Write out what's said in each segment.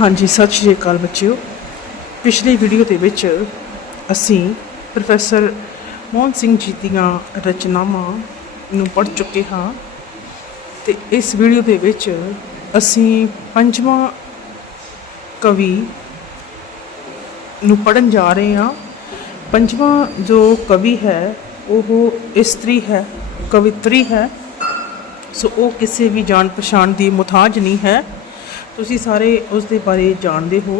ਹਾਂਜੀ, ਸਤਿ ਸ਼੍ਰੀ ਅਕਾਲ ਬੱਚਿਓ। ਪਿਛਲੀ ਵੀਡੀਓ ਦੇ ਵਿੱਚ ਅਸੀਂ ਪ੍ਰੋਫੈਸਰ ਮੋਹਨ ਸਿੰਘ ਜੀ ਦੀਆਂ ਰਚਨਾਵਾਂ ਨੂੰ ਪੜ੍ਹ ਚੁੱਕੇ ਹਾਂ ਤੇ ਇਸ ਵੀਡੀਓ ਦੇ ਵਿੱਚ ਅਸੀਂ ਪੰਜਵਾਂ ਕਵੀ ਨੂੰ ਪੜਨ ਜਾ ਰਹੇ ਹਾਂ। ਪੰਜਵਾਂ ਜੋ ਕਵੀ ਹੈ, ਉਹ ਇਸਤਰੀ ਹੈ, ਕਵਿਤਰੀ ਹੈ। ਸੋ ਉਹ ਕਿਸੇ ਵੀ ਜਾਣ ਪਛਾਣ ਦੀ ਮੁਤਾਜ ਨਹੀਂ ਹੈ। ਤੁਸੀਂ ਸਾਰੇ ਉਸ ਦੇ ਬਾਰੇ ਜਾਣਦੇ ਹੋ।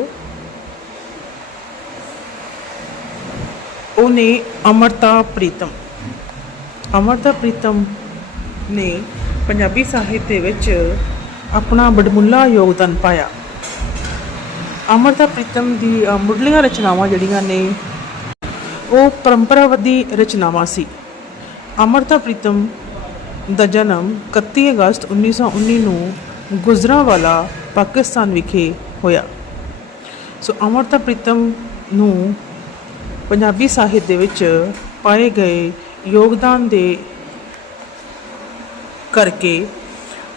ਉਹਨੇ ਅਮਰਤਾ ਪ੍ਰੀਤਮ ਅਮਰਤਾ ਪ੍ਰੀਤਮ ਨੇ ਪੰਜਾਬੀ ਸਾਹਿਤ ਦੇ ਵਿੱਚ ਆਪਣਾ ਬੜਮੁੱਲਾ ਯੋਗਦਾਨ ਪਾਇਆ। ਅਮਰਤਾ ਪ੍ਰੀਤਮ ਦੀ ਮੁੱਢਲੀਆਂ ਰਚਨਾਵਾਂ ਜਿਹੜੀਆਂ ਨੇ, ਉਹ ਪਰੰਪਰਾਵਾਦੀ ਰਚਨਾਵਾਂ ਸੀ। ਅਮਰਤਾ ਪ੍ਰੀਤਮ ਦਾ ਜਨਮ 31 ਅਗਸਤ 1919 ਨੂੰ ਗੁਜਰਾਂਵਾਲਾ ਪਾਕਿਸਤਾਨ ਵਿਖੇ ਹੋਇਆ। ਸੋ ਅਮਰਤਾ ਪ੍ਰੀਤਮ ਨੂੰ ਪੰਜਾਬੀ ਸਾਹਿਤ ਦੇ ਵਿੱਚ ਪਾਏ ਗਏ ਯੋਗਦਾਨ ਦੇ ਕਰਕੇ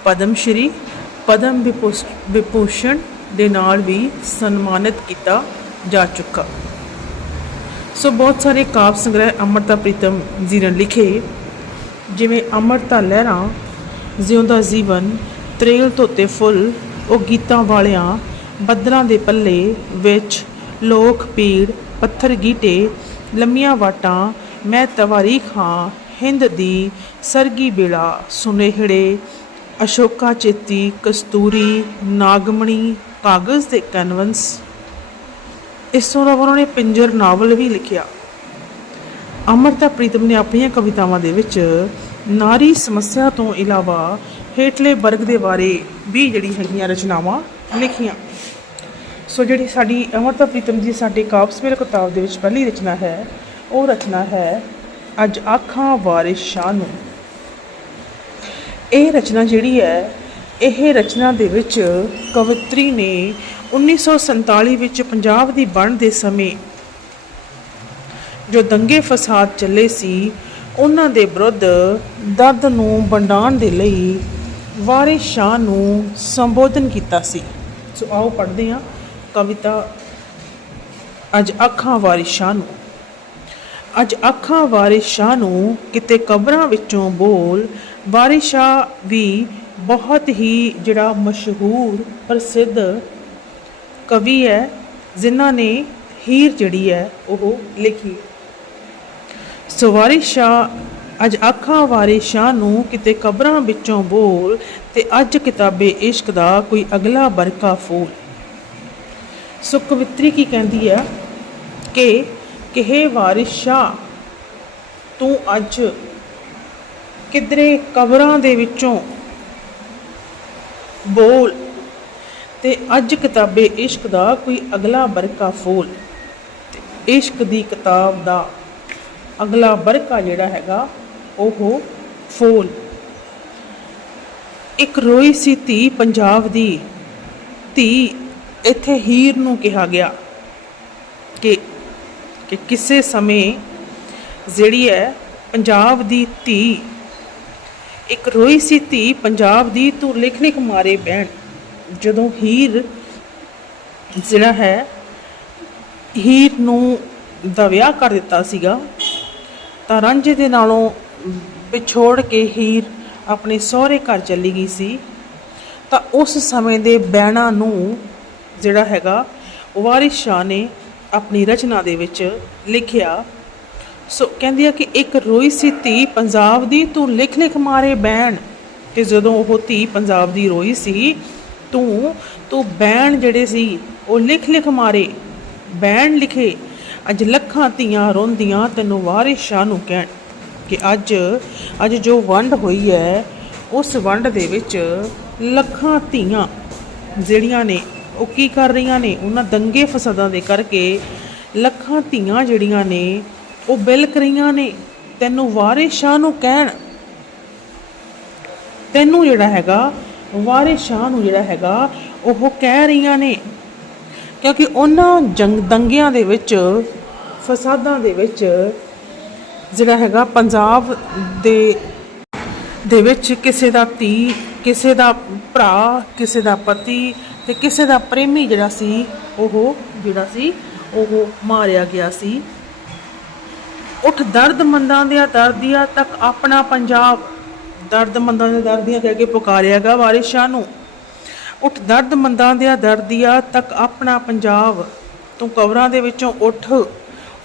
ਪਦਮ ਸ਼੍ਰੀ ਪਦਮ ਵਿਭੂਸ਼- ਵਿਭੂਸ਼ਣ ਦੇ ਨਾਲ ਵੀ ਸਨਮਾਨਿਤ ਕੀਤਾ ਜਾ ਚੁੱਕਾ। ਸੋ ਬਹੁਤ ਸਾਰੇ ਕਾਵਿ ਸੰਗ੍ਰਹਿ ਅਮਰਤਾ ਪ੍ਰੀਤਮ ਜੀ ਨੇ ਲਿਖੇ, ਜਿਵੇਂ ਅਮਰਤਾ ਲਹਿਰਾਂ, ਜਿਉਂਦਾ ਜੀਵਨ ਤਰੇਲ ਧੋਤੇ ਫੁੱਲ, ਉਹ ਗੀਤਾਂ ਵਾਲਿਆਂ ਬੱਦਲਾਂ ਦੇ ਪੱਲੇ ਵਿੱਚ ਲੋਕ ਪੀੜ ਪੱਥਰ ਗੀਟੇ, ਲੰਮੀਆਂ ਵਾਟਾਂ, ਮੈਂ ਤਵਾਰੀਖ ਹਾਂ ਹਿੰਦ ਦੀ ਸਰਗੀ ਬੇੜਾ ਸੁਨੇਹੜੇ ਅਸ਼ੋਕਾ ਚੇਤੀ, ਕਸਤੂਰੀ, ਨਾਗਮਣੀ, ਕਾਗਜ਼ ਦੇ ਕੈਨਵਸ। ਇਸ ਤੋਂ ਇਲਾਵਾ ਉਹਨਾਂ ਨੇ ਪਿੰਜਰ ਨਾਵਲ ਵੀ ਲਿਖਿਆ। ਅਮਰਤਾ ਪ੍ਰੀਤਮ ਨੇ ਆਪਣੀਆਂ ਕਵਿਤਾਵਾਂ ਦੇ ਵਿੱਚ ਨਾਰੀ ਸਮੱਸਿਆ ਤੋਂ ਇਲਾਵਾ ਹੇਠਲੇ ਵਰਗ ਦੇ ਬਾਰੇ ਵੀ ਜਿਹੜੀ ਹੈਗੀਆਂ ਰਚਨਾਵਾਂ ਲਿਖੀਆਂ। ਸੋ ਜਿਹੜੀ ਸਾਡੀ ਅਮਰਤਾ ਪ੍ਰੀਤਮ ਜੀ ਸਾਡੇ ਕਾਬਸਮੇਲ ਕਿਤਾਬ ਦੇ ਵਿੱਚ ਪਹਿਲੀ ਰਚਨਾ ਹੈ, ਉਹ ਰਚਨਾ ਹੈ, ਅੱਜ ਆਖਾਂ ਵਾਰਿਸ ਨੂੰ। ਇਹ ਰਚਨਾ ਜਿਹੜੀ ਹੈ, ਇਹ ਰਚਨਾ ਦੇ ਵਿੱਚ ਕਵਿਤਰੀ ਨੇ 1947 ਵਿੱਚ ਪੰਜਾਬ ਦੀ ਵੰਡ ਦੇ ਸਮੇਂ ਜੋ ਦੰਗੇ ਫਸਾਦ ਚੱਲੇ ਸੀ, ਉਹਨਾਂ ਦੇ ਵਿਰੁੱਧ ਦਰਦ ਨੂੰ ਵੰਡਾਉਣ ਦੇ ਲਈ ਵਾਰਿਸ ਸ਼ਾਹ ਨੂੰ ਸੰਬੋਧਨ ਕੀਤਾ ਸੀ। ਸੋ ਆਓ ਪੜ੍ਹਦੇ ਹਾਂ ਕਵਿਤਾ ਅੱਜ ਅੱਖਾਂ ਵਾਰਿਸ ਸ਼ਾਹ ਨੂੰ। ਅੱਜ ਅੱਖਾਂ ਵਾਰਿਸ ਸ਼ਾਹ ਨੂੰ ਕਿਤੇ ਕਬਰਾਂ ਵਿੱਚੋਂ ਬੋਲ ਵਾਰਿਸ ਸ਼ਾਹ ਵੀ ਬਹੁਤ ਹੀ ਜਿਹੜਾ ਮਸ਼ਹੂਰ ਪ੍ਰਸਿੱਧ ਕਵੀ ਹੈ, ਜਿਨ੍ਹਾਂ ਨੇ ਹੀਰ ਜਿਹੜੀ ਹੈ ਉਹ ਲਿਖੀ। ਸੋ ਵਾਰਿਸ ਸ਼ਾਹ ਅੱਜ ਅੱਖਾਂ ਵਾਰਿਸ ਸ਼ਾਹ ਨੂੰ ਕਿਤੇ ਕਬਰਾਂ ਵਿੱਚੋਂ ਬੋਲ ਤੇ ਅੱਜ ਕਿਤਾਬੇ ਇਸ਼ਕ ਦਾ ਕੋਈ ਅਗਲਾ ਬਰਕਾ ਫੂਲ। ਸੋ ਕਵਿਤਰੀ ਕੀ ਕਹਿੰਦੀ ਆ? ਕਿ ਕਿਹੇ ਵਾਰਿਸ ਸ਼ਾਹ, ਤੂੰ ਅੱਜ ਕਿਧਰੇ ਕਬਰਾਂ ਦੇ ਵਿੱਚੋਂ ਬੋਲ ਤੇ ਅੱਜ ਕਿਤਾਬੇ ਇਸ਼ਕ ਦਾ ਕੋਈ ਅਗਲਾ ਬਰਕਾ ਫੂਲ। ਤੇ ਇਸ਼ਕ ਦੀ ਕਿਤਾਬ ਦਾ ਅਗਲਾ ਬਰਕਾ ਜਿਹੜਾ ਹੈਗਾ ਉਹ ਫੂਲ ਇੱਕ ਰੋਈ ਸੀ ਧੀ ਪੰਜਾਬ ਦੀ। ਧੀ ਇੱਥੇ ਹੀਰ ਨੂੰ ਕਿਹਾ ਗਿਆ ਕਿ ਕਿ ਕਿਸੇ ਸਮੇਂ ਜਿਹੜੀ ਹੈ ਪੰਜਾਬ ਦੀ ਧੀ, ਇੱਕ ਰੋਈ ਸੀ ਧੀ ਪੰਜਾਬ ਦੀ, ਤੂੰ ਲਿਖ ਮਾਰੇ ਬਹਿਣ। ਜਦੋਂ ਹੀਰ ਜਿਹੜਾ ਹੈ, ਹੀਰ ਨੂੰ ਦਾ ਵਿਆਹ ਕਰ ਦਿੱਤਾ ਸੀਗਾ, ਤਾਂ ਰਾਂਝੇ ਦੇ ਨਾਲੋਂ ਵਿਛੋੜ ਕੇ ਹੀਰ ਆਪਣੇ ਸਹੁਰੇ ਘਰ ਚਲੀ ਗਈ ਸੀ, ਤਾਂ ਉਸ ਸਮੇਂ ਦੇ ਬਹਿਣਾ ਨੂੰ ਜਿਹੜਾ ਹੈਗਾ, ਵਾਰਿਸ ਸ਼ਾਹ ਨੇ ਆਪਣੀ ਰਚਨਾ ਦੇ ਵਿੱਚ ਲਿਖਿਆ। ਸੋ ਕਹਿੰਦੀ ਆ ਕਿ ਇੱਕ ਰੋਈ ਸੀ ਧੀ ਪੰਜਾਬ ਦੀ, ਤੂੰ ਲਿਖ ਲਿਖ ਮਾਰੇ ਬੈਣ ਕਿ ਜਦੋਂ ਉਹ ਧੀ ਪੰਜਾਬ ਦੀ ਰੋਈ ਸੀ, ਤੂੰ ਤੂੰ ਬੈਣ ਜਿਹੜੇ ਸੀ, ਉਹ ਲਿਖ ਲਿਖ ਮਾਰੇ ਬੈਣ ਲਿਖੇ। ਅੱਜ ਲੱਖਾਂ ਧੀਆਂ ਰੋਂਦੀਆਂ, ਤੈਨੂੰ ਵਾਰਿਸ ਸ਼ਾਹ ਨੂੰ ਕਹਿਣ। ਕਿ ਅੱਜ ਅੱਜ ਜੋ ਵੰਡ ਹੋਈ ਹੈ, ਉਸ ਵੰਡ ਦੇ ਵਿੱਚ ਲੱਖਾਂ ਧੀਆਂ ਜਿਹੜੀਆਂ ਨੇ, ਉਹ ਕੀ ਕਰ ਰਹੀਆਂ ਨੇ? ਉਹਨਾਂ ਦੰਗੇ ਫਸਾਦਾਂ ਦੇ ਕਰਕੇ ਲੱਖਾਂ ਧੀਆਂ ਜਿਹੜੀਆਂ ਨੇ, ਉਹ ਬਿਲਕ ਰਹੀਆਂ ਨੇ। ਤੈਨੂੰ ਵਾਰਿਸ ਸ਼ਾਹ ਨੂੰ ਕਹਿਣ, ਤੈਨੂੰ ਜਿਹੜਾ ਹੈਗਾ ਵਾਰੇ ਸ਼ਾਹ ਨੂੰ ਜਿਹੜਾ ਹੈਗਾ, ਉਹ ਕਹਿ ਰਹੀਆਂ ਨੇ। ਕਿਉਂਕਿ ਉਹਨਾਂ ਜੰਗ, ਦੰਗਿਆਂ ਦੇ ਵਿੱਚ, ਫਸਾਦਾਂ ਦੇ ਵਿੱਚ ਜਿਹੜਾ ਹੈਗਾ ਪੰਜਾਬ ਦੇ ਦੇ ਵਿੱਚ ਕਿਸੇ ਦਾ ਧੀ, ਕਿਸੇ ਦਾ ਭਰਾ, ਕਿਸੇ ਦਾ ਪਤੀ ਤੇ ਕਿਸੇ ਦਾ ਪ੍ਰੇਮੀ ਜਿਹੜਾ ਸੀ, ਉਹ ਜਿਹੜਾ ਸੀ, ਉਹ ਮਾਰਿਆ ਗਿਆ ਸੀ। ਉਠ ਦਰਦਮੰਦਾਂ ਦੇ ਦਰਦੀਆ ਤੱਕ ਆਪਣਾ ਪੰਜਾਬ ਦਰਦਮੰਦਾਂ ਦੇ ਦਰਦੀਆਂ ਕਹਿ ਕੇ ਪੁਕਾਰਿਆਗਾ ਵਾਰਿਸ ਸ਼ਾਹ ਨੂੰ। ਉਠ ਦਰਦਮੰਦਾਂ ਦੇ ਦਰਦੀਆ ਤੱਕ ਆਪਣਾ ਪੰਜਾਬ ਤੂੰ ਕਵਰਾਂ ਦੇ ਵਿੱਚੋਂ ਉੱਠ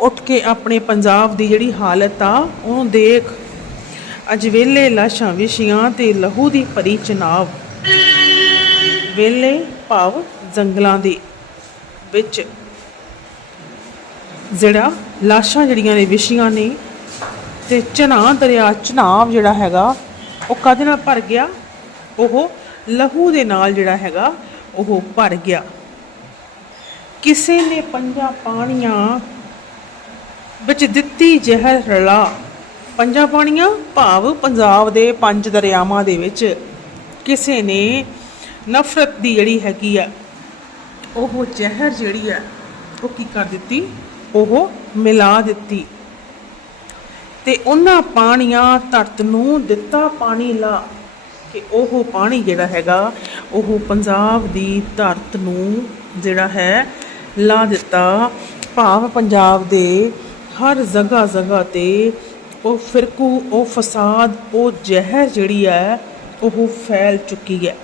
ਉੱਠ ਕੇ ਆਪਣੇ ਪੰਜਾਬ ਦੀ ਜਿਹੜੀ ਹਾਲਤ ਆ, ਉਹਨੂੰ ਦੇਖ ਅੱਜ ਵੇਲੇ ਲਾਸ਼ਾਂ ਵਿਛੀਆਂ ਤੇ ਲਹੂ ਦੀ ਭਰੀ ਚਨਾਬ। ਵੇਲੇ ਭਾਵ ਜੰਗਲਾਂ ਦੇ ਵਿੱਚ ਜਿਹੜਾ ਲਾਸ਼ਾਂ ਜਿਹੜੀਆਂ ਨੇ ਵਿਛੀਆਂ ਨੇ ਤੇ ਚਨਾ ਦਰਿਆ, ਚਨਾਬ ਜਿਹੜਾ ਹੈਗਾ, ਉਹ ਕਦੇ ਨਾਲ ਭਰ ਗਿਆ? ਉਹ ਲਹੂ ਦੇ ਨਾਲ ਜਿਹੜਾ ਹੈਗਾ, ਉਹ ਭਰ ਗਿਆ। ਕਿਸੇ ਨੇ ਪੰਜਾਂ ਪਾਣੀਆਂ ਵਿੱਚ ਦਿੱਤੀ ਜ਼ਹਿਰ ਰਲਾ। ਪੰਜਾਂ ਪਾਣੀਆਂ ਭਾਵ ਪੰਜਾਬ ਦੇ ਪੰਜ ਦਰਿਆਵਾਂ ਦੇ ਵਿੱਚ ਕਿਸੇ ਨੇ ਨਫ਼ਰਤ ਦੀ ਜਿਹੜੀ ਹੈਗੀ ਆ ਉਹ ਜ਼ਹਿਰ ਜਿਹੜੀ ਹੈ, ਉਹ ਕੀ ਕਰ ਦਿੱਤੀ? ਉਹ ਮਿਲਾ ਦਿੱਤੀ। ਤੇ ਉਹਨਾਂ ਪਾਣੀਆਂ ਧਰਤ ਨੂੰ ਦਿੱਤਾ ਪਾਣੀ ਲਾ ਕਿ ਉਹ ਪਾਣੀ ਜਿਹੜਾ ਹੈਗਾ, ਉਹ ਪੰਜਾਬ ਦੀ ਧਰਤ ਨੂੰ ਜਿਹੜਾ ਹੈ, ਲਾ ਦਿੱਤਾ। ਭਾਵ ਪੰਜਾਬ ਦੇ ਹਰ ਜਗ੍ਹਾ ਜਗ੍ਹਾ ਤੇ ਉਹ ਫਿਰਕੂ, ਉਹ ਫਸਾਦ, ਉਹ ਜ਼ਹਿਰ ਜਿਹੜੀ ਹੈ, ਉਹ ਫੈਲ ਚੁੱਕੀ ਹੈ।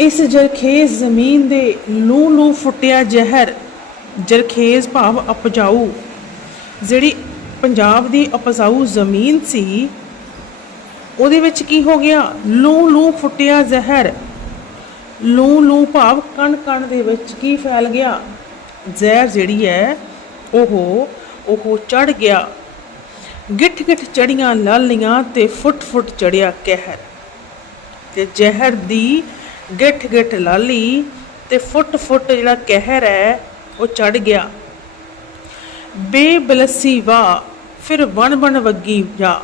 ਇਸ ਜਰਖੇਜ਼ ਜ਼ਮੀਨ ਦੇ ਲੂ ਲੂ ਫੁੱਟਿਆ ਜ਼ਹਿਰ, ਜਰਖੇਜ਼ ਭਾਵ ਉਪਜਾਊ ਜਿਹੜੀ ਪੰਜਾਬ ਦੀ ਉਪਜਾਊ ਜ਼ਮੀਨ ਸੀ, ਉਹਦੇ ਵਿੱਚ ਕੀ ਹੋ ਗਿਆ? ਲੂ ਲੂ ਫੁੱਟਿਆ ਜ਼ਹਿਰ। ਲੂ ਲੂ ਭਾਵ ਕਣ ਕਣ ਦੇ ਵਿੱਚ ਕੀ ਫੈਲ ਗਿਆ? ਜ਼ਹਿਰ ਜਿਹੜੀ ਹੈ, ਉਹ ਉਹ ਚੜ ਗਿਆ। ਗਿੱਠ ਗਿੱਠ ਚੜੀਆਂ ਲਾਲੀਆਂ ਤੇ ਫੁੱਟ ਫੁੱਟ ਚੜਿਆ ਕਹਿਰ। ਤੇ ਜ਼ਹਿਰ ਦੀ ਗਿੱਠ ਗਿੱਠ ਲਾਲੀ ਤੇ ਫੁੱਟ ਫੁੱਟ ਜਿਹੜਾ ਕਹਿਰ ਹੈ, ਉਹ ਚੜ ਗਿਆ। ਬੇਬਲਸੀ ਵਾ, ਫਿਰ ਵਣ ਵਣ ਵੱਗੀ ਜਾ।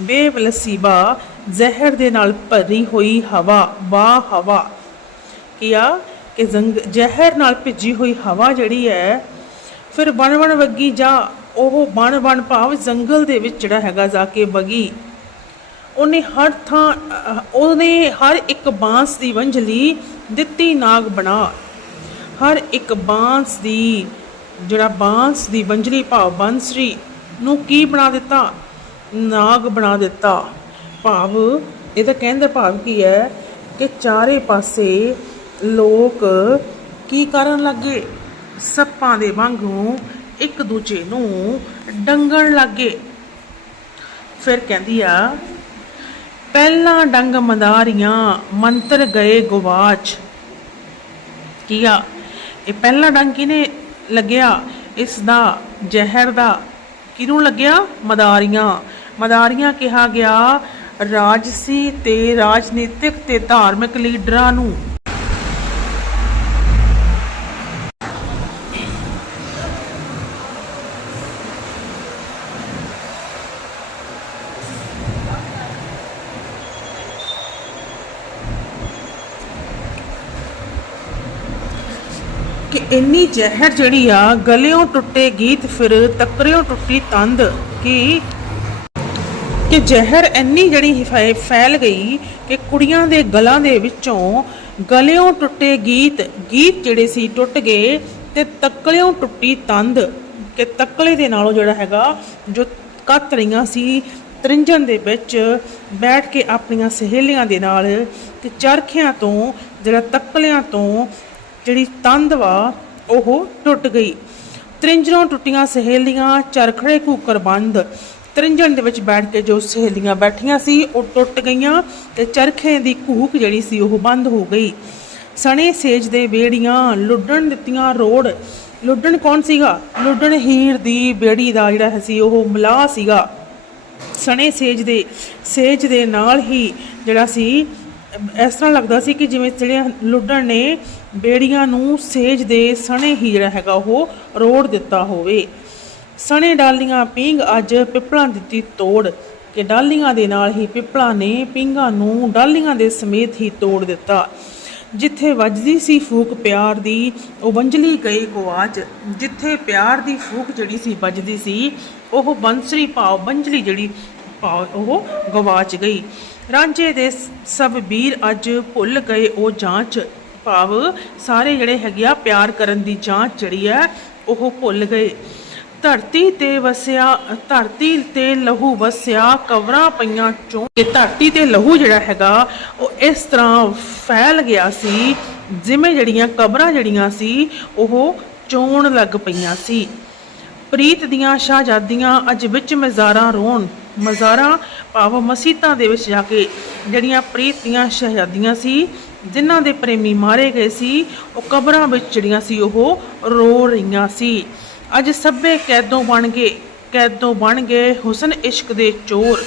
ਬੇਬਲਸੀ ਵਾ, ਜ਼ਹਿਰ ਦੇ ਨਾਲ ਭਰੀ ਹੋਈ ਹਵਾ ਵਾ ਹਵਾ। ਕੀਆ? ਕਿ ਜ਼ੰਗ, ਜ਼ਹਿਰ ਨਾਲ ਭਿੱਜੀ ਹੋਈ ਹਵਾ ਜਿਹੜੀ ਹੈ, ਫਿਰ ਵਣ ਵਣ ਵੱਗੀ ਜਾ ਉਹ ਬਣ ਬਣ ਭਾਵ ਜੰਗਲ ਦੇ ਵਿੱਚ ਜਿਹੜਾ ਹੈਗਾ ਜਾ ਕੇ ਵਗੀ। ਉਹਨੇ ਹਰ ਥਾਂ ਉਹਨੇ ਹਰ ਇੱਕ ਬਾਂਸ ਦੀ ਵੰਝਲੀ ਦਿੱਤੀ ਨਾਗ ਬਣਾ। ਹਰ ਇੱਕ ਬਾਂਸ ਦੀ, ਜਿਹੜਾ ਬਾਂਸ ਦੀ ਵੰਝਲੀ ਭਾਵ ਬੰਸਰੀ ਨੂੰ ਕੀ ਬਣਾ ਦਿੱਤਾ? ਨਾਗ ਬਣਾ ਦਿੱਤਾ। ਭਾਵ ਇਹਦਾ ਕਹਿੰਦਾ ਭਾਵ ਕੀ ਹੈ ਕਿ ਚਾਰੇ ਪਾਸੇ ਲੋਕ ਕੀ ਕਰਨ ਲੱਗੇ? ਸੱਪਾਂ ਦੇ ਵਾਂਗੂ ਇੱਕ ਦੂਜੇ ਨੂੰ ਡੰਗਣ ਲੱਗੇ। ਫਿਰ ਕਹਿੰਦੀ ਆ, ਪਹਿਲਾਂ ਡੰਗ ਮਦਾਰੀਆਂ, ਮੰਤਰ ਗਏ ਗਵਾਚ ਕੀ ਆ? ਇਹ ਪਹਿਲਾ ਡੰਗ ਕਿਨੇ ਲੱਗਿਆ? ਇਸ ਦਾ ਜ਼ਹਿਰ ਦਾ ਕਿਹਨੂੰ ਲੱਗਿਆ? ਮਦਾਰੀਆਂ। ਮਦਾਰੀਆਂ ਕਿਹਾ ਗਿਆ ਰਾਜਸੀ ਤੇ ਰਾਜਨੀਤਿਕ ਤੇ ਧਾਰਮਿਕ ਲੀਡਰਾਂ ਨੂੰ। ਇੰਨੀ ਜ਼ਹਿਰ ਜਿਹੜੀ ਆ, ਗਲਿਓਂ ਟੁੱਟੇ ਗੀਤ ਫਿਰ ਤਕਰਿਓਂ ਟੁੱਟੀ ਤੰਦ ਕਿ? ਕਿ ਜ਼ਹਿਰ ਇੰਨੀ ਜਿਹੜੀ ਫੈਲ ਗਈ ਕਿ ਕੁੜੀਆਂ ਦੇ ਗਲਾਂ ਦੇ ਵਿੱਚੋਂ ਗਲਿਓਂ ਟੁੱਟੇ ਗੀਤ ਗੀਤ ਜਿਹੜੇ ਸੀ ਟੁੱਟ ਗਏ ਤੇ ਤਕਲਿਓਂ ਟੁੱਟੀ ਤੰਦ ਕਿ ਤਕਲੇ ਦੇ ਨਾਲੋਂ ਜਿਹੜਾ ਹੈਗਾ, ਜੋ ਕੱਤ ਰਹੀਆਂ ਸੀ ਤ੍ਰਿੰਜਣ ਦੇ ਵਿੱਚ ਬੈਠ ਕੇ ਆਪਣੀਆਂ ਸਹੇਲੀਆਂ ਦੇ ਨਾਲ ਤੇ ਚਰਖਿਆਂ ਤੋਂ, ਜਿਹੜਾ ਤਕਲਿਆਂ ਤੋਂ ਜਿਹੜੀ ਤੰਦ ਵਾ, ਉਹ ਟੁੱਟ ਗਈ। ਤ੍ਰਿੰਜਣੋਂ ਟੁੱਟੀਆਂ ਸਹੇਲੀਆਂ ਚਰਖੜੇ ਕੂਕਰ ਬੰਦ। ਤ੍ਰਿੰਜਣ ਦੇ ਵਿੱਚ ਬੈਠ ਕੇ ਜੋ ਸਹੇਲੀਆਂ ਬੈਠੀਆਂ ਸੀ, ਉਹ ਟੁੱਟ ਗਈਆਂ ਤੇ ਚਰਖੇ ਦੀ ਕੂਕ ਜਿਹੜੀ ਸੀ, ਉਹ ਬੰਦ ਹੋ ਗਈ। ਸਣੇ ਸੇਜ ਦੇ ਬੇੜੀਆਂ ਲੁੱਡਣ ਦਿੱਤੀਆਂ ਰੋੜ। ਲੁੱਡਣ ਕੌਣ ਸੀਗਾ? ਲੁੱਡਣ ਹੀਰ ਦੀ ਬੇੜੀ ਦਾ ਜਿਹੜਾ ਸੀ, ਉਹ ਮਲਾਹ ਸੀਗਾ। ਸਣੇ ਸੇਜ ਦੇ ਸੇਜ ਦੇ ਨਾਲ ਹੀ ਜਿਹੜਾ ਸੀ, ਇਸ ਤਰ੍ਹਾਂ ਲੱਗਦਾ ਸੀ ਕਿ ਜਿਵੇਂ ਜਿਹੜੇ ਲੁੱਡਣ ਨੇ ਬੇੜੀਆਂ ਨੂੰ ਸੇਜ ਦੇ ਸਣੇ ਹੀ ਜਿਹੜਾ ਹੈਗਾ ਉਹ ਰੋੜ ਦਿੱਤਾ ਹੋਵੇ। ਸਣੇ ਡਾਲੀਆਂ ਪਿੰਗ ਅੱਜ ਪਿੱਪਲਾਂ ਦਿੱਤੀ ਤੋੜ। ਕਿ ਡਾਲੀਆਂ ਦੇ ਨਾਲ ਹੀ ਪਿੱਪਲਾਂ ਨੇ ਪਿੰਗਾਂ ਨੂੰ ਡਾਲੀਆਂ ਦੇ ਸਮੇਤ ਹੀ ਤੋੜ ਦਿੱਤਾ। ਜਿੱਥੇ ਵੱਜਦੀ ਸੀ ਫੂਕ ਪਿਆਰ ਦੀ ਉਹ ਵੰਜਲੀ ਗਈ ਗਵਾਚ ਜਿੱਥੇ ਪਿਆਰ ਦੀ ਫੂਕ ਜਿਹੜੀ ਸੀ ਵੱਜਦੀ ਸੀ, ਉਹ ਬੰਸਰੀ ਭਾਵ ਬੰਜਲੀ ਜਿਹੜੀ ਭਾਵ ਉਹ ਗਵਾਚ ਗਈ। ਰਾਂਝੇ ਦੇ ਸਭ ਵੀਰ ਅੱਜ ਭੁੱਲ ਗਏ ਉਹ ਜਾਂਚ। ਭਾਵ ਸਾਰੇ ਜਿਹੜੇ ਹੈਗੇ ਆ ਪਿਆਰ ਕਰਨ ਦੀ ਜਾਂਚ ਜਿਹੜੀ ਹੈ, ਉਹ ਭੁੱਲ ਗਏ। ਧਰਤੀ ਤੇ ਵਸਿਆ, ਧਰਤੀ ਤੇ ਲਹੂ ਵਸਿਆ, ਕਵਰਾਂ ਪਈਆਂ ਚੋਂ ਇਹ ਧਰਤੀ ਤੇ ਲਹੂ ਜਿਹੜਾ ਹੈਗਾ, ਉਹ ਇਸ ਤਰ੍ਹਾਂ ਫੈਲ ਗਿਆ ਸੀ, ਜਿਵੇਂ ਜਿਹੜੀਆਂ ਕਬਰਾਂ ਜਿਹੜੀਆਂ ਸੀ, ਉਹ ਚੋਣ ਲੱਗ ਪਈਆਂ ਸੀ। ਪ੍ਰੀਤ ਦੀਆਂ ਸ਼ਾਹਜ਼ਾਦੀਆਂ ਅੱਜ ਵਿੱਚ ਮਜ਼ਾਰਾਂ ਰੋਣ, ਮਜ਼ਾਰਾਂ ਭਾਵ ਮਸੀਤਾਂ ਦੇ ਵਿੱਚ ਜਾ ਕੇ ਜਿਹੜੀਆਂ ਪ੍ਰੀਤ ਦੀਆਂ ਸ਼ਹਿਜ਼ਾਦੀਆਂ ਸੀ ਜਿਨ੍ਹਾਂ ਦੇ ਪ੍ਰੇਮੀ ਮਾਰੇ ਗਏ ਸੀ, ਉਹ ਕਬਰਾਂ ਵਿੱਚ ਜਿਹੜੀਆਂ ਸੀ, ਉਹ ਰੋ ਰਹੀਆਂ ਸੀ। ਅੱਜ ਸਭੇ ਕੈਦੋਂ ਬਣ ਗਏ, ਕੈਦੋਂ ਬਣ ਗਏ ਹੁਸਨ ਇਸ਼ਕ ਦੇ ਚੋਰ।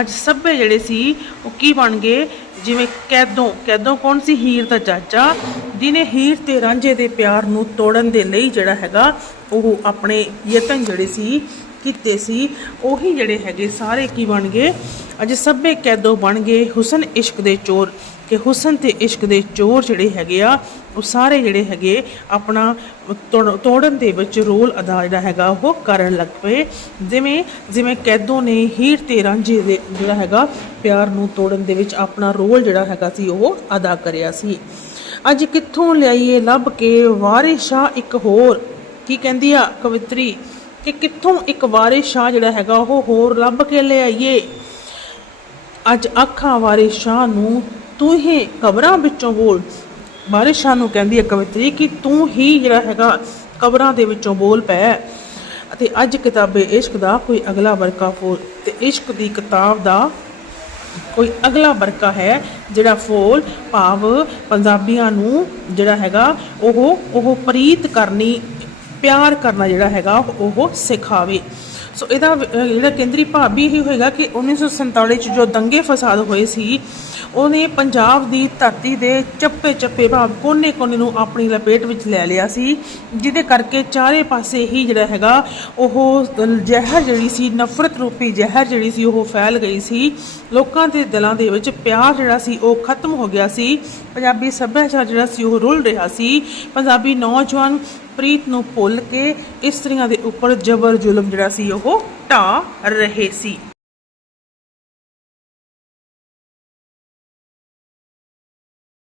ਅੱਜ ਸਭੇ ਜਿਹੜੇ ਸੀ, ਉਹ ਕੀ ਬਣ ਗਏ? ਜਿਵੇਂ ਕੈਦੋਂ ਕੈਦੋਂ ਕੌਣ ਸੀ? ਹੀਰ ਦਾ ਚਾਚਾ ਜਿਹਨੇ ਹੀਰ ਤੇ ਰਾਂਝੇ ਦੇ ਪਿਆਰ ਨੂੰ ਤੋੜਨ ਦੇ ਲਈ ਜਿਹੜਾ ਹੈਗਾ, ਉਹ ਆਪਣੇ ਯਤਨ ਜਿਹੜੇ ਸੀ, ਕੀਤੇ ਸੀ, ਉਹੀ ਜਿਹੜੇ ਹੈਗੇ ਸਾਰੇ ਕੀ ਬਣ ਗਏ? ਅੱਜ ਸਭੇ ਕੈਦੋਂ ਬਣ ਗਏ ਹੁਸਨ ਇਸ਼ਕ ਦੇ ਚੋਰ। ਕਿ ਹੁਸਨ ਤੇ ਇਸ਼ਕ ਦੇ ਚੋਰ ਜਿਹੜੇ ਹੈਗੇ ਆ, ਉਹ ਸਾਰੇ ਜਿਹੜੇ ਹੈਗੇ ਆਪਣਾ ਤੋੜ- ਤੋੜਨ ਦੇ ਵਿੱਚ ਰੋਲ ਅਦਾ ਜਿਹੜਾ ਹੈਗਾ, ਉਹ ਕਰਨ ਲੱਗ ਪਏ। ਜਿਵੇਂ ਜਿਵੇਂ ਕੈਦੋਂ ਨੇ ਹੀਰ ਤੇ ਰਾਂਝੇ ਦੇ ਜਿਹੜਾ ਹੈਗਾ ਪਿਆਰ ਨੂੰ ਤੋੜਨ ਦੇ ਵਿੱਚ ਆਪਣਾ ਰੋਲ ਜਿਹੜਾ ਹੈਗਾ ਸੀ, ਉਹ ਅਦਾ ਕਰਿਆ ਸੀ। ਅੱਜ ਕਿੱਥੋਂ ਲਿਆਈਏ ਲੱਭ ਕੇ ਵਾਰਿਸ ਸ਼ਾਹ ਇੱਕ ਹੋਰ? ਕੀ ਕਹਿੰਦੀ ਆ ਕਵਿਤਰੀ? ਕਿ ਕਿੱਥੋਂ ਇੱਕ ਵਾਰਿਸ ਸ਼ਾਹ ਜਿਹੜਾ ਹੈਗਾ, ਉਹ ਹੋਰ ਲੱਭ ਕੇ ਲਿਆਈਏ? ਅੱਜ ਅੱਖਾਂ ਵਾਲੇ ਸ਼ਾਹ ਨੂੰ ਤੂੰ ਹੀ ਕਬਰਾਂ ਵਿੱਚੋਂ ਬੋਲ। ਵਾਰਿਸ ਨੂੰ ਕਹਿੰਦੀ ਹੈ ਕਵਿਤਰੀ ਕਿ ਤੂੰ ਹੀ ਜਿਹੜਾ ਹੈਗਾ ਕਬਰਾਂ ਦੇ ਵਿੱਚੋਂ ਬੋਲ ਪੈ। ਅਤੇ ਅੱਜ ਕਿਤਾਬੇ ਇਸ਼ਕ ਦਾ ਕੋਈ ਅਗਲਾ ਵਰਕਾ ਫੋਲ। ਤੇ ਇਸ਼ਕ ਦੀ ਕਿਤਾਬ ਦਾ ਕੋਈ ਅਗਲਾ ਵਰਕਾ ਹੈ ਜਿਹੜਾ ਫੋਲ ਭਾਵ ਪੰਜਾਬੀਆਂ ਨੂੰ ਜਿਹੜਾ ਹੈਗਾ ਉਹ ਉਹ ਪ੍ਰੀਤ ਕਰਨੀ, ਪਿਆਰ ਕਰਨਾ ਜਿਹੜਾ ਹੈਗਾ ਉਹ ਸਿਖਾਵੇ। ਸੋ ਇਹਦਾ ਜਿਹੜਾ ਕੇਂਦਰੀ ਭਾਵ ਵੀ ਇਹ ਹੋਏਗਾ ਕਿ 1947 ਚ ਜੋ ਦੰਗੇ ਫਸਾਦ ਹੋਏ ਸੀ ਉਹਨੇ ਪੰਜਾਬ ਦੀ ਧਰਤੀ ਦੇ ਚੱਪੇ ਚੱਪੇ ਭਾਵ ਕੋਨੇ-ਕੋਨੇ ਨੂੰ ਆਪਣੀ ਲਪੇਟ ਵਿੱਚ ਲੈ ਲਿਆ ਸੀ, ਜਿਹਦੇ ਕਰਕੇ ਚਾਰੇ ਪਾਸੇ ਹੀ ਜਿਹੜਾ ਹੈਗਾ ਉਹ ਜ਼ਹਿਰ ਜਿਹੜੀ ਸੀ, ਨਫ਼ਰਤ ਰੂਪੀ ਜ਼ਹਿਰ ਜਿਹੜੀ ਸੀ ਉਹ ਫੈਲ ਗਈ ਸੀ। ਲੋਕਾਂ ਦੇ ਦਿਲਾਂ ਦੇ ਵਿੱਚ ਪਿਆਰ ਜਿਹੜਾ ਸੀ ਉਹ ਖਤਮ ਹੋ ਗਿਆ ਸੀ। ਪੰਜਾਬੀ ਸੱਭਿਆਚਾਰ ਜਿਹੜਾ ਸੀ ਉਹ ਰੁਲ ਰਿਹਾ ਸੀ। ਪੰਜਾਬੀ ਨੌਜਵਾਨ ਪ੍ਰੀਤ ਨੂੰ ਭੁੱਲ ਕੇ ਇਸਤਰੀਆਂ ਦੇ ਉੱਪਰ ਜ਼ਬਰ ਜ਼ੁਲਮ ਜਿਹੜਾ ਸੀ ਉਹ ਢਾ ਰਹੇ ਸੀ।